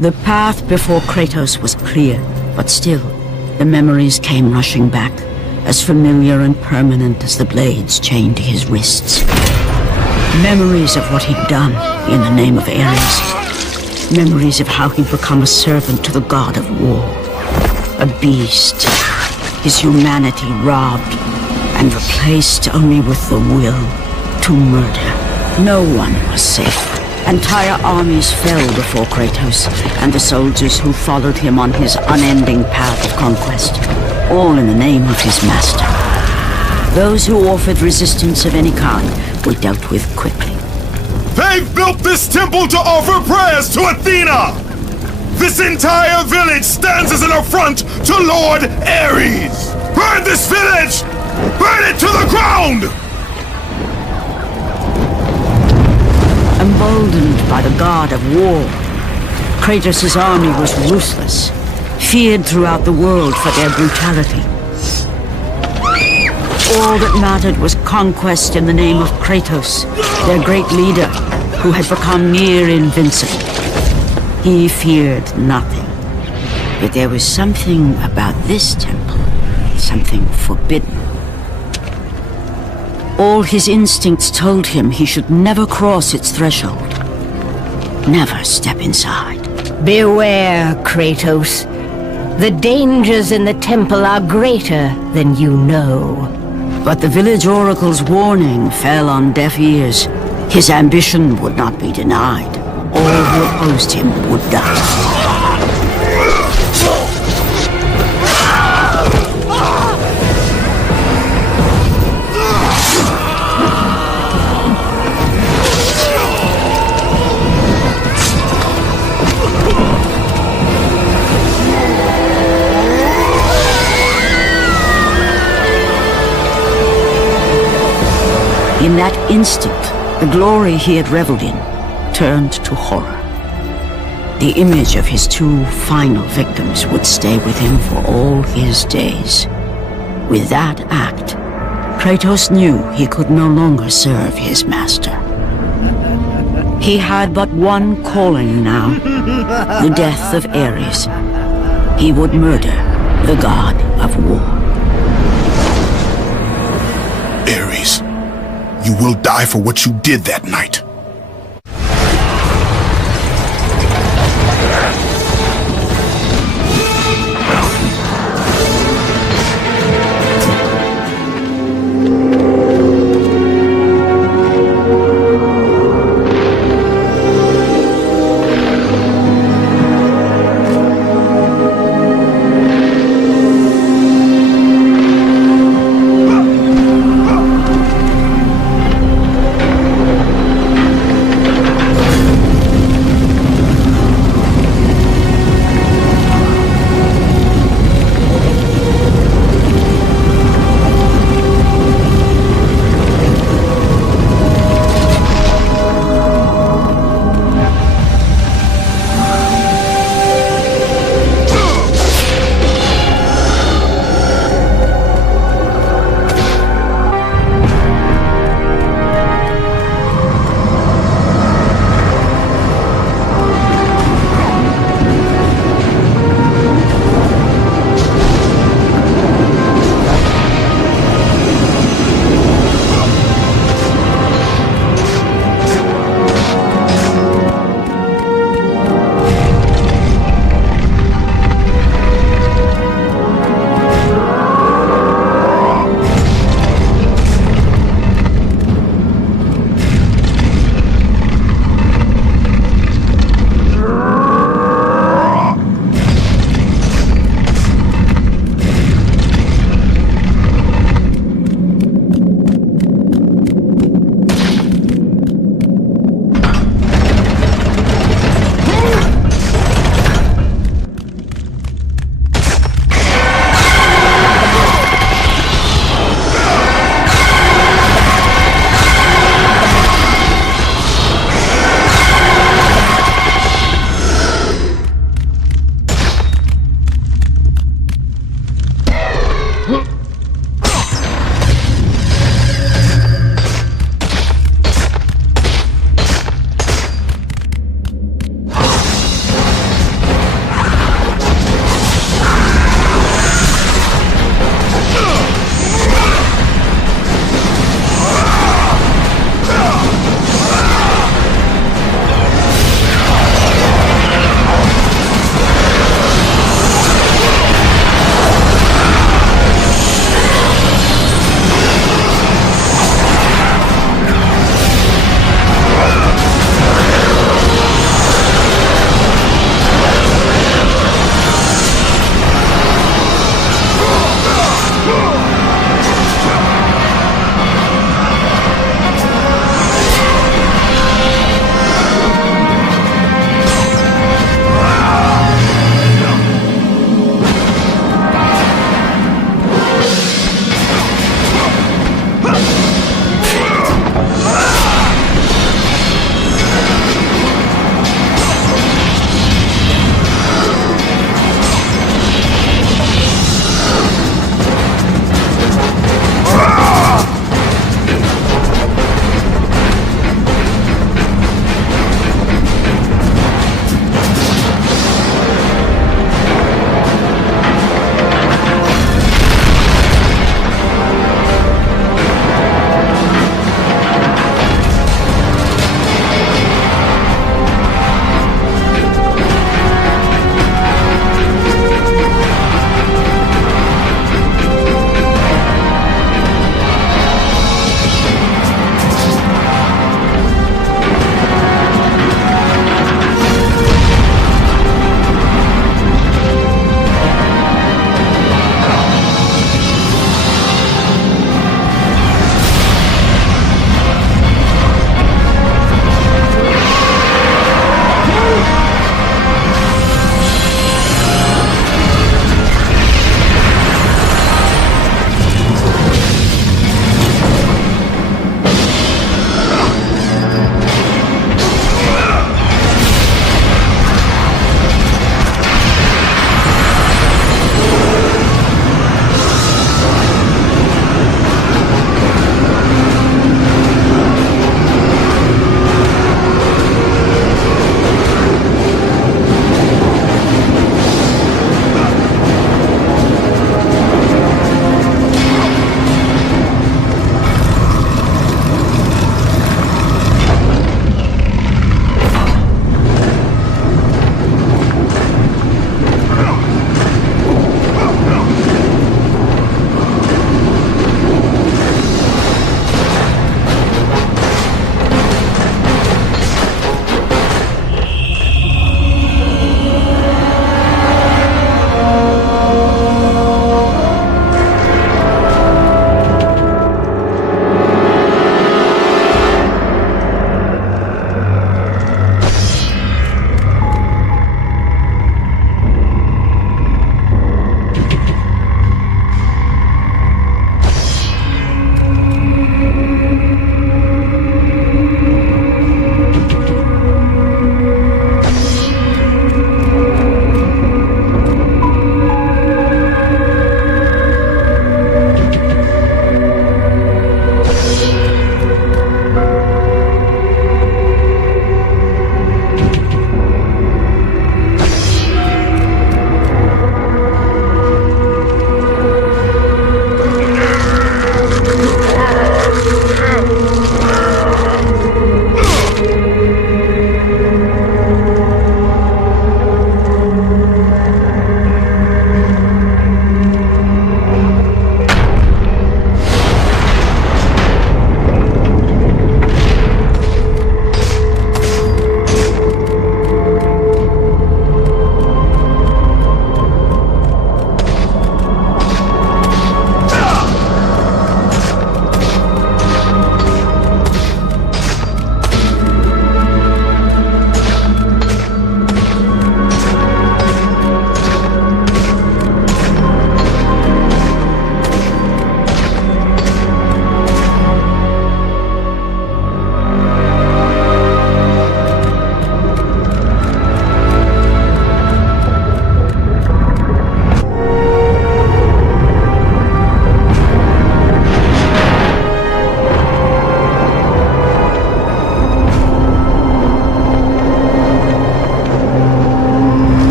The path before Kratos was clear, but still, the memories came rushing back, as familiar and permanent as the blades chained to his wrists. Memories of what he'd done in the name of Ares. Memories of how he'd become a servant to the god of war. A beast, his humanity robbed and replaced only with the will to murder. No one was safe. Entire armies fell before Kratos and the soldiers who followed him on his unending path of conquest, all in the name of his master. Those who offered resistance of any kind were dealt with quickly. They've built this temple to offer prayers to Athena! This entire village stands as an affront to Lord Ares! Burn this village! Burn it to the ground! Emboldened by the god of war, Kratos' army was ruthless, feared throughout the world for their brutality. All that mattered was conquest in the name of Kratos, their great leader, who had become near invincible. He feared nothing. But there was something about this temple, something forbidden. All his instincts told him he should never cross its threshold. Never step inside. Beware, Kratos. The dangers in the temple are greater than you know. But the village oracle's warning fell on deaf ears. His ambition would not be denied. All who opposed him would die. In that instant, the glory he had reveled in turned to horror. The image of his two final victims would stay with him for all his days. With that act, Kratos knew he could no longer serve his master. He had but one calling now, the death of Ares. He would murder the god of war. Ares, you will die for what you did that night.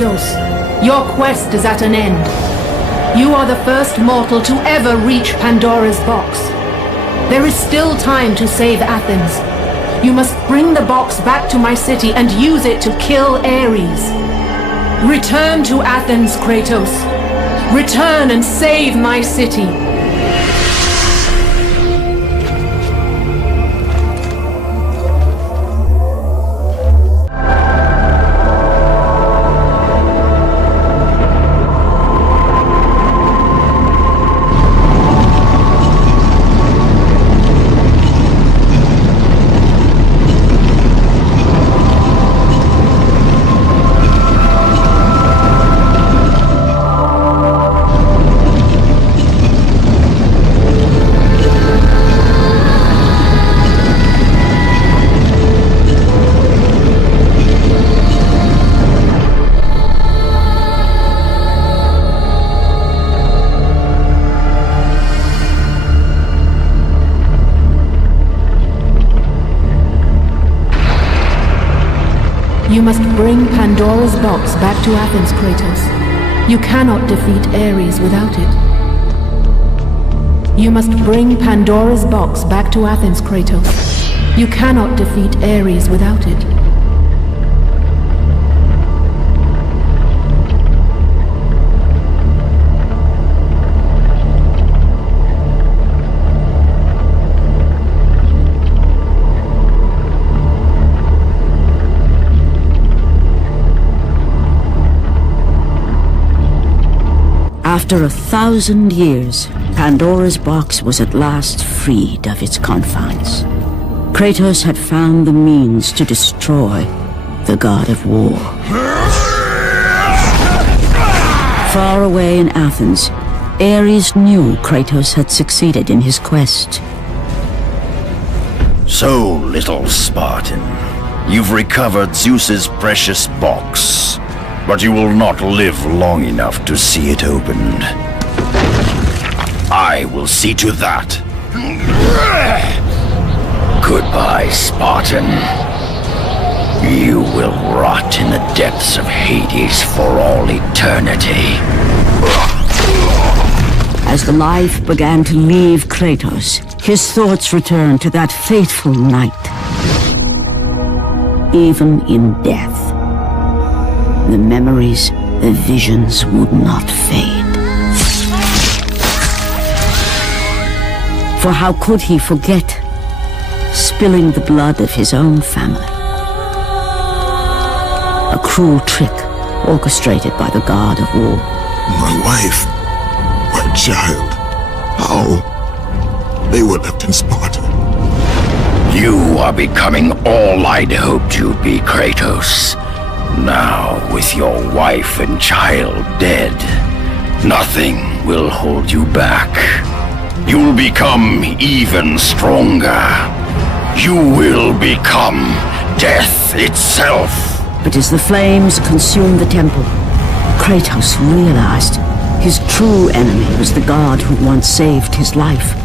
Kratos. Your quest is at an end. You are the first mortal to ever reach Pandora's box. There is still time to save Athens. You must bring the box back to my city and use it to kill Ares. Return to Athens, Kratos. Return and save my city. You must bring Pandora's box back to Athens, Kratos. You cannot defeat Ares without it. You must bring Pandora's box back to Athens, Kratos. You cannot defeat Ares without it. After 1,000 years, Pandora's box was at last freed of its confines. Kratos had found the means to destroy the god of war. Far away in Athens, Ares knew Kratos had succeeded in his quest. So, little Spartan, you've recovered Zeus's precious box. But you will not live long enough to see it opened. I will see to that. Goodbye, Spartan. You will rot in the depths of Hades for all eternity. As the life began to leave Kratos, his thoughts returned to that fateful night. Even in death, the memories, the visions would not fade. For how could he forget spilling the blood of his own family? A cruel trick orchestrated by the god of war. My wife, my child, how? They were left in Sparta. You are becoming all I'd hoped you'd be, Kratos. Now, with your wife and child dead, nothing will hold you back. You'll become even stronger. You will become death itself. But as the flames consumed the temple, Kratos realized his true enemy was the god who once saved his life.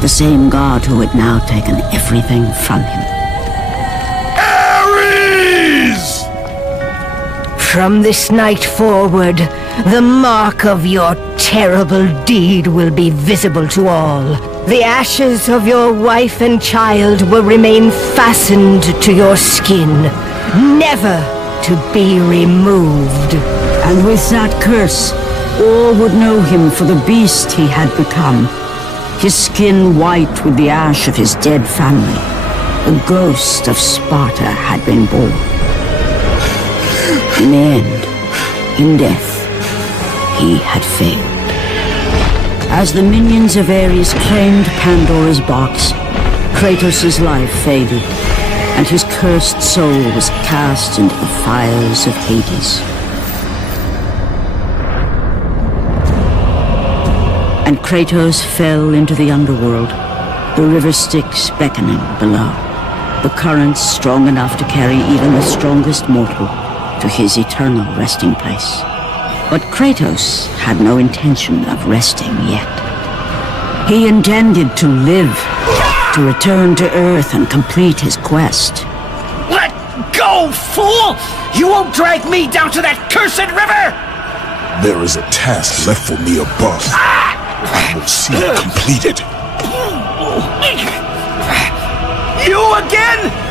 The same god who had now taken everything from him. Ares! From this night forward, the mark of your terrible deed will be visible to all. The ashes of your wife and child will remain fastened to your skin, never to be removed. And with that curse, all would know him for the beast he had become. His skin white with the ash of his dead family. The ghost of Sparta had been born. In the end, in death, he had failed. As the minions of Ares claimed Pandora's box, Kratos' life faded, and his cursed soul was cast into the fires of Hades. And Kratos fell into the underworld, the river Styx beckoning below, the currents strong enough to carry even the strongest mortal to his eternal resting place. But Kratos had no intention of resting yet. He intended to live, to return to Earth and complete his quest. Let go old fool! You won't drag me down to that cursed river! There is a task left for me above. I will see it completed. You again?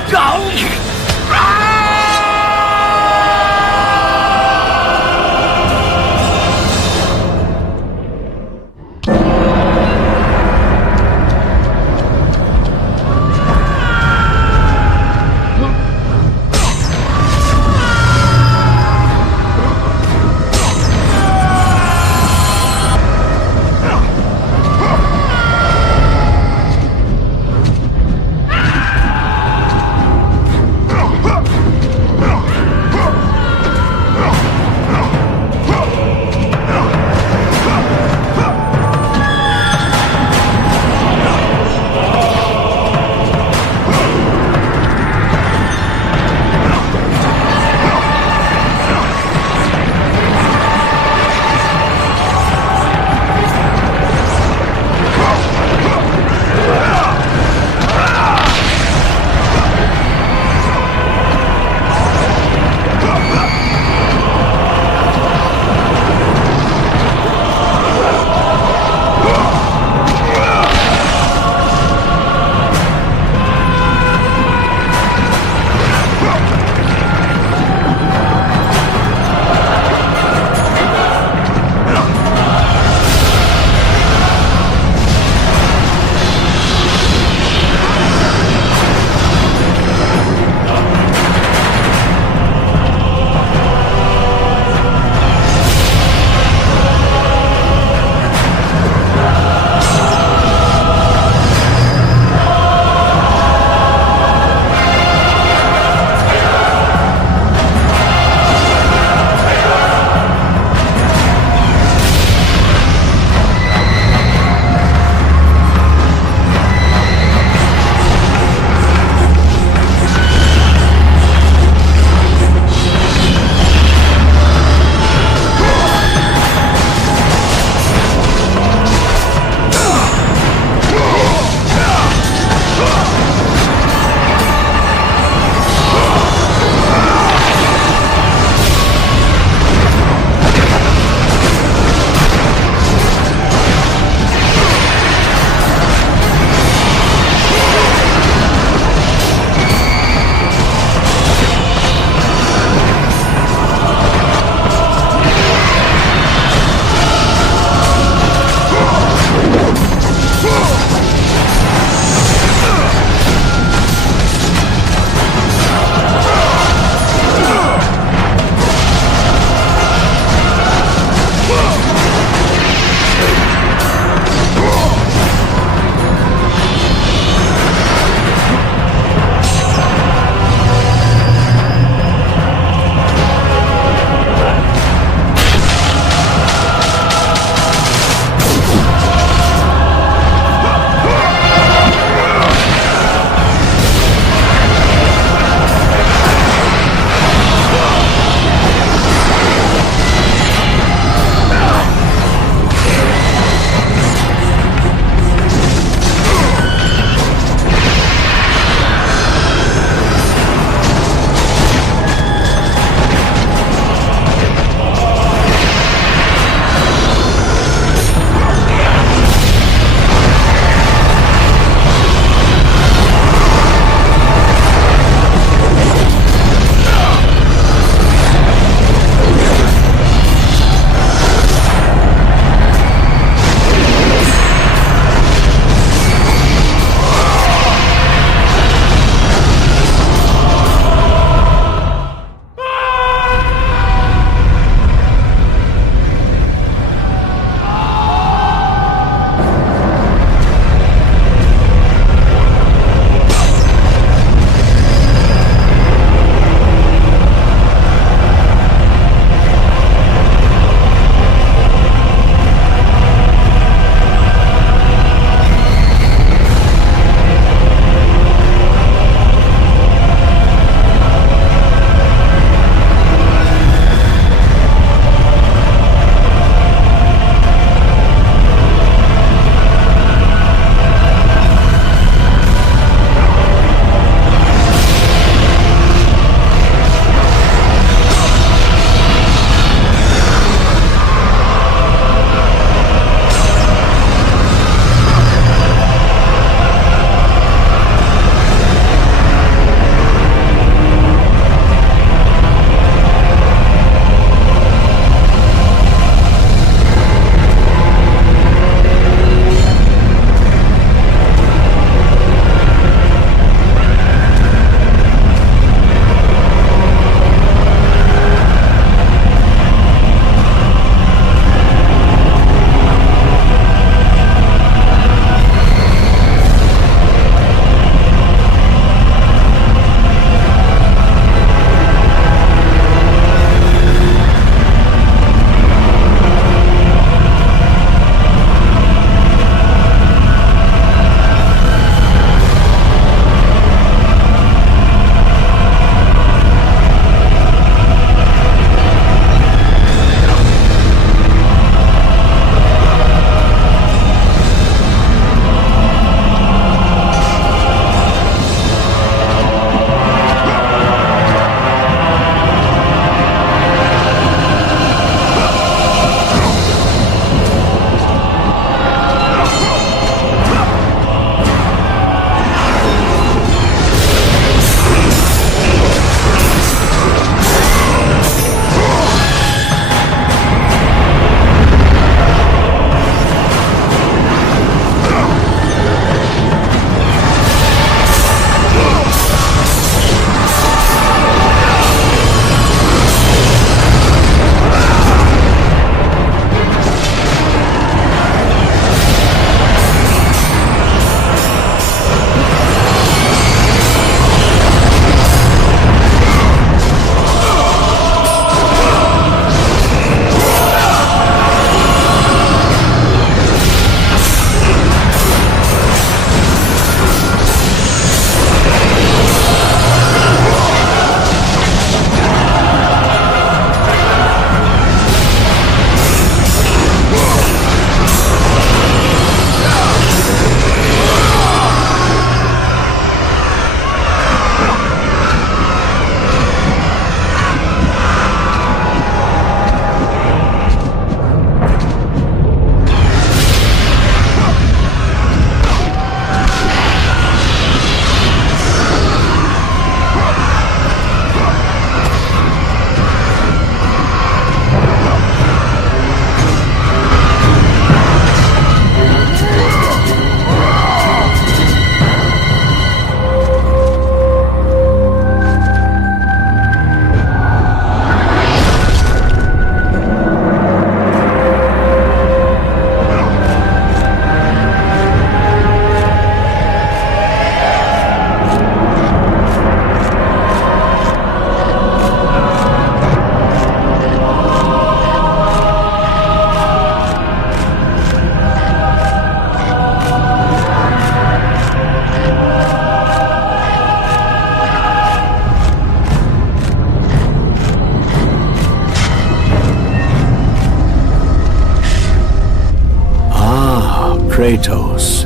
Kratos,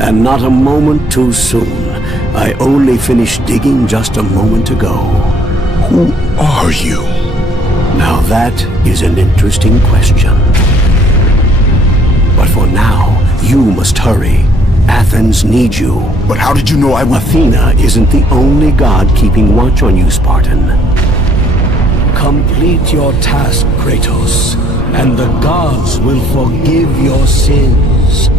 and not a moment too soon. I only finished digging just a moment ago. Who are you? Now that is an interesting question. But for now, you must hurry. Athens needs you. But how did you know I would... Athena isn't the only god keeping watch on you, Spartan. Complete your task, Kratos, and the gods will forgive your sins.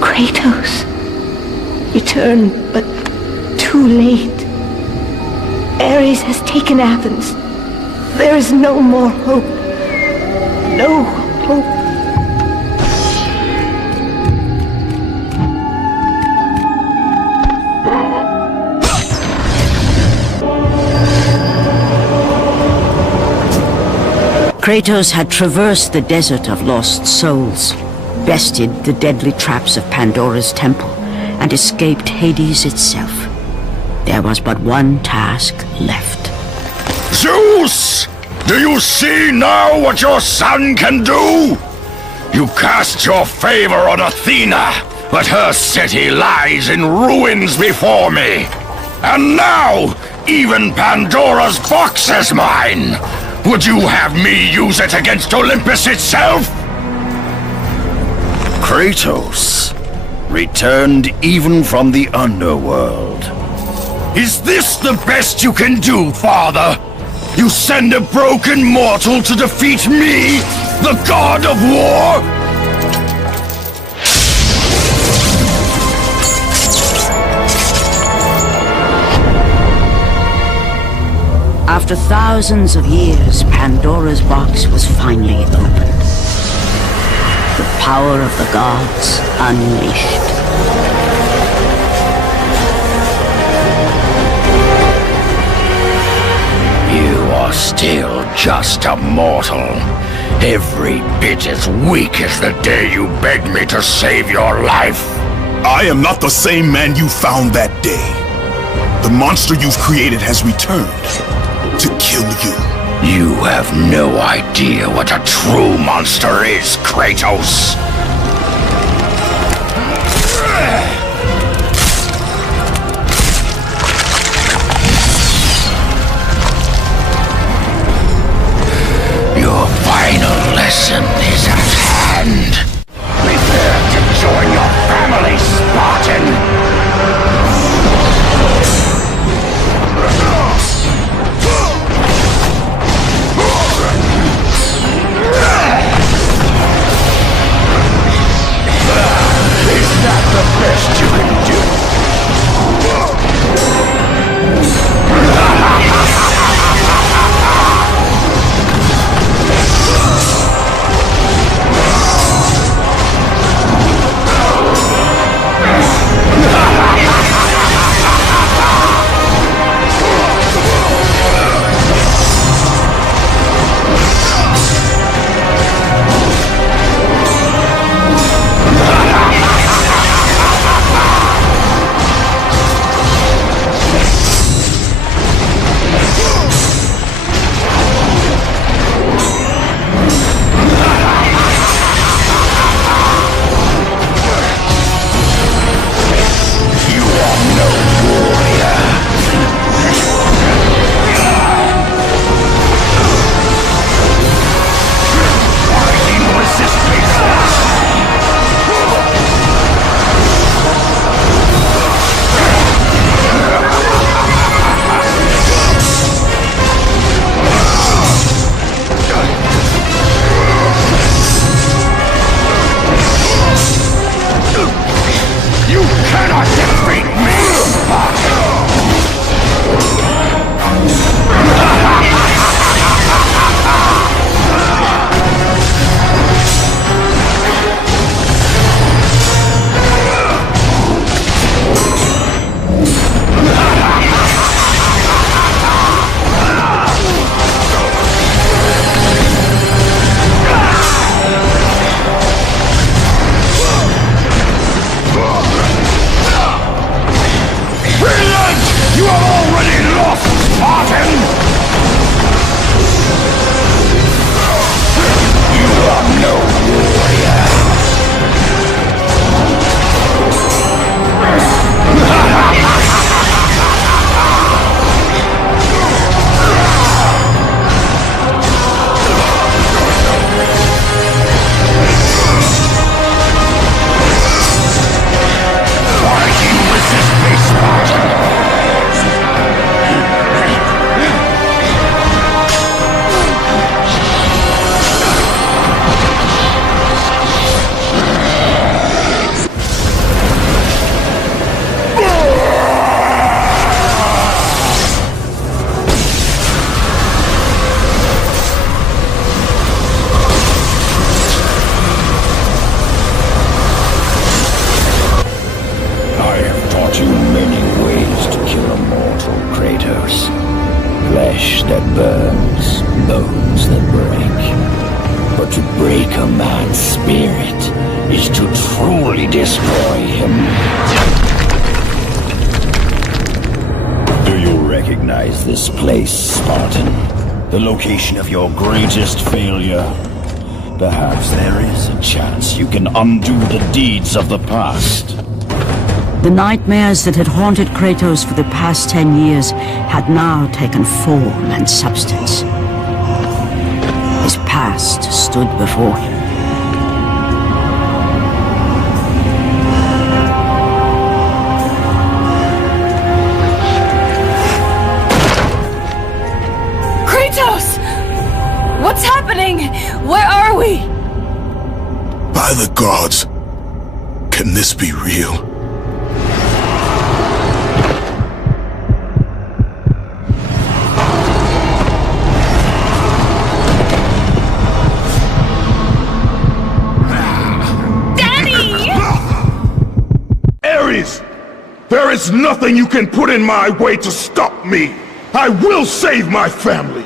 Kratos, return, but too late. Ares has taken Athens. There is no more hope. No hope. Kratos had traversed the desert of lost souls, bested the deadly traps of Pandora's temple, and escaped Hades itself. There was but one task left. Zeus! Do you see now what your son can do? You cast your favor on Athena, but her city lies in ruins before me. And now, even Pandora's box is mine! Would you have me use it against Olympus itself? Kratos, returned even from the underworld. Is this the best you can do, father? You send a broken mortal to defeat me, the god of war? After thousands of years, Pandora's box was finally opened. The power of the gods unleashed. You are still just a mortal. Every bit as weak as the day you begged me to save your life. I am not the same man you found that day. The monster you've created has returned to kill you. You have no idea what a true monster is, Kratos. Your final lesson is at hand. Prepare to join your family, Spartan! Is that the best Flesh that burns, bones that break. But to break a man's spirit is to truly destroy him. Do you recognize this place, Spartan? The location of your greatest failure? Perhaps there is a chance you can undo the deeds of the past. The nightmares that had haunted Kratos for the past 10 years had now taken form and substance. His past stood before him. Kratos! What's happening? Where are we? By the gods, can this be real? There is nothing you can put in my way to stop me! I will save my family!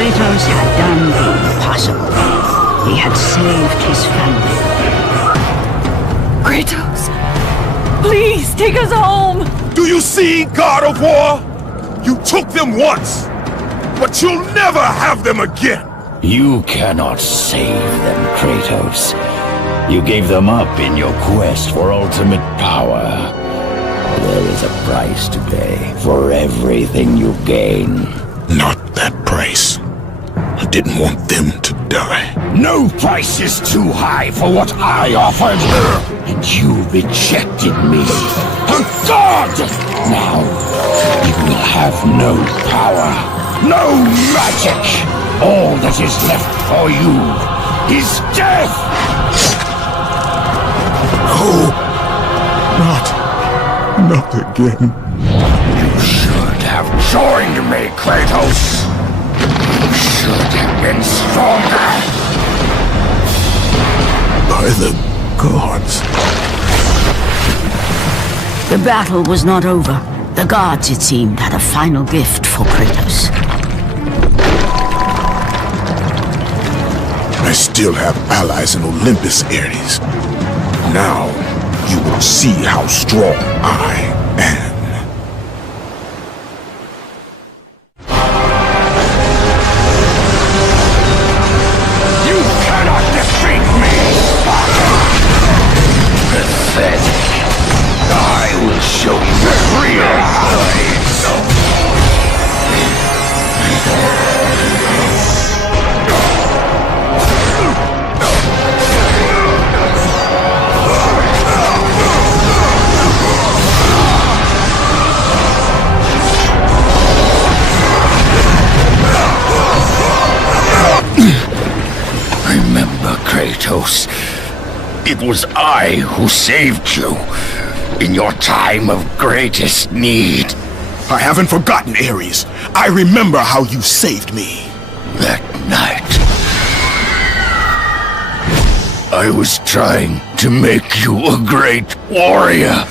Kratos had done the impossible. He had saved his family. Kratos! Please, take us home! Do you see, God of War? You took them once, but you'll never have them again! You cannot save them, Kratos. You gave them up in your quest for ultimate power. There is a price to pay for everything you gain. Not that price. I didn't want them to die. No price is too high for what I offered, and you rejected me. A god! Now, you will have no power, no magic. All that is left for you is death! No! Not again. You should have joined me, Kratos! You should have been stronger! By the gods. The battle was not over. The gods, it seemed, had a final gift for Kratos. I still have allies in Olympus, Ares. Now, you will see how strong I am. You cannot defeat me, Spartan! Pathetic. I will show you the real blades! Kratos. It was I who saved you in your time of greatest need. I haven't forgotten, Ares. I remember how you saved me. That night, I was trying to make you a great warrior.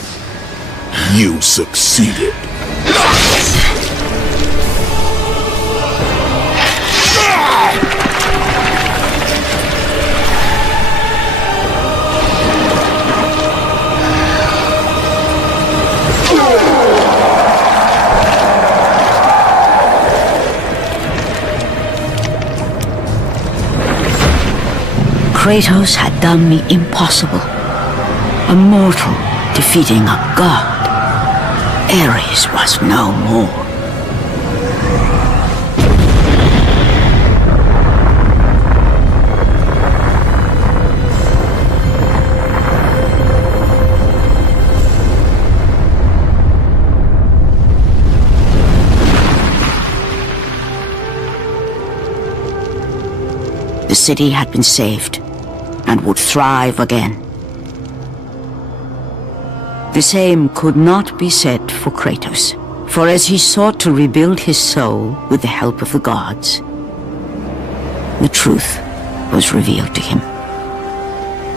You succeeded. Kratos had done the impossible. A mortal defeating a god. Ares was no more. The city had been saved and would thrive again. The same could not be said for Kratos, for as he sought to rebuild his soul with the help of the gods, the truth was revealed to him.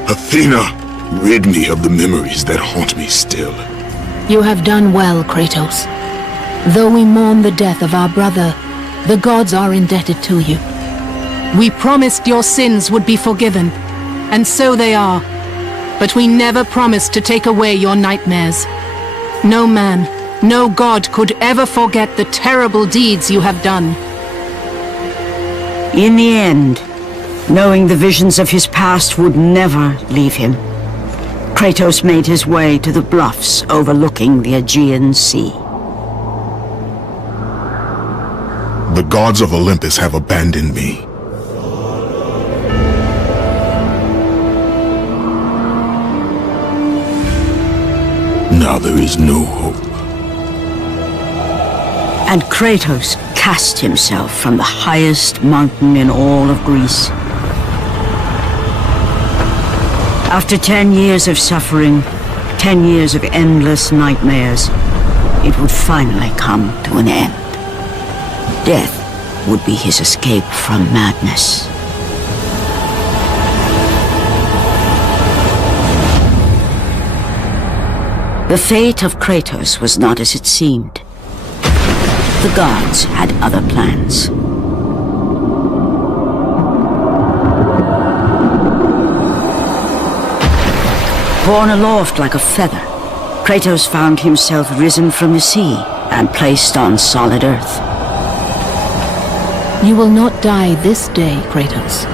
Athena, rid me of the memories that haunt me still. You have done well, Kratos. Though we mourn the death of our brother, the gods are indebted to you. We promised your sins would be forgiven, and so they are. But we never promised to take away your nightmares. No man, no god could ever forget the terrible deeds you have done. In the end, knowing the visions of his past would never leave him, Kratos made his way to the bluffs overlooking the Aegean Sea. The gods of Olympus have abandoned me. Now there is no hope. And Kratos cast himself from the highest mountain in all of Greece. After 10 years of suffering, 10 years of endless nightmares, it would finally come to an end. Death would be his escape from madness. The fate of Kratos was not as it seemed. The gods had other plans. Borne aloft like a feather, Kratos found himself risen from the sea and placed on solid earth. You will not die this day, Kratos.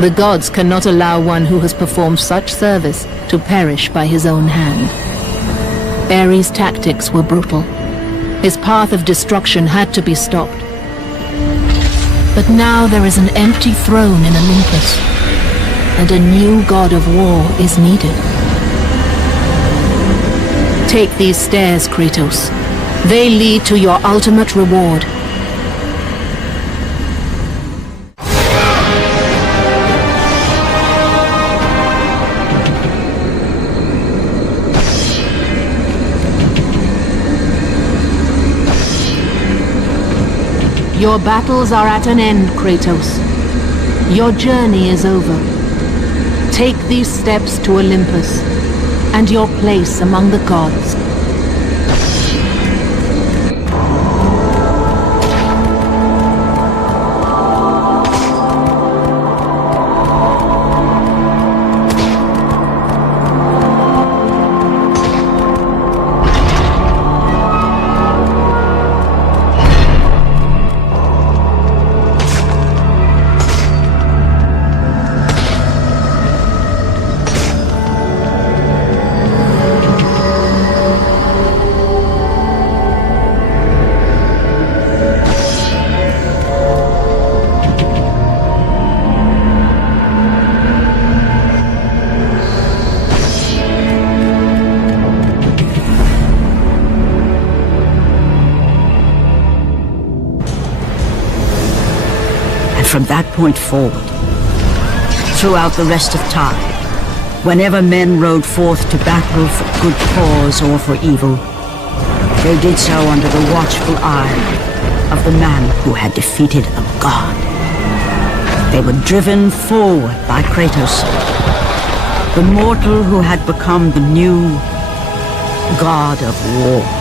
The gods cannot allow one who has performed such service to perish by his own hand. Ares' tactics were brutal. His path of destruction had to be stopped. But now there is an empty throne in Olympus, and a new god of war is needed. Take these stairs, Kratos. They lead to your ultimate reward. Your battles are at an end, Kratos. Your journey is over. Take these steps to Olympus, and your place among the gods. From that point forward, Throughout the rest of time, whenever men rode forth to battle for good cause or for evil, they did so under the watchful eye of the man who had defeated a god. They were driven forward by Kratos, the mortal who had become the new god of war.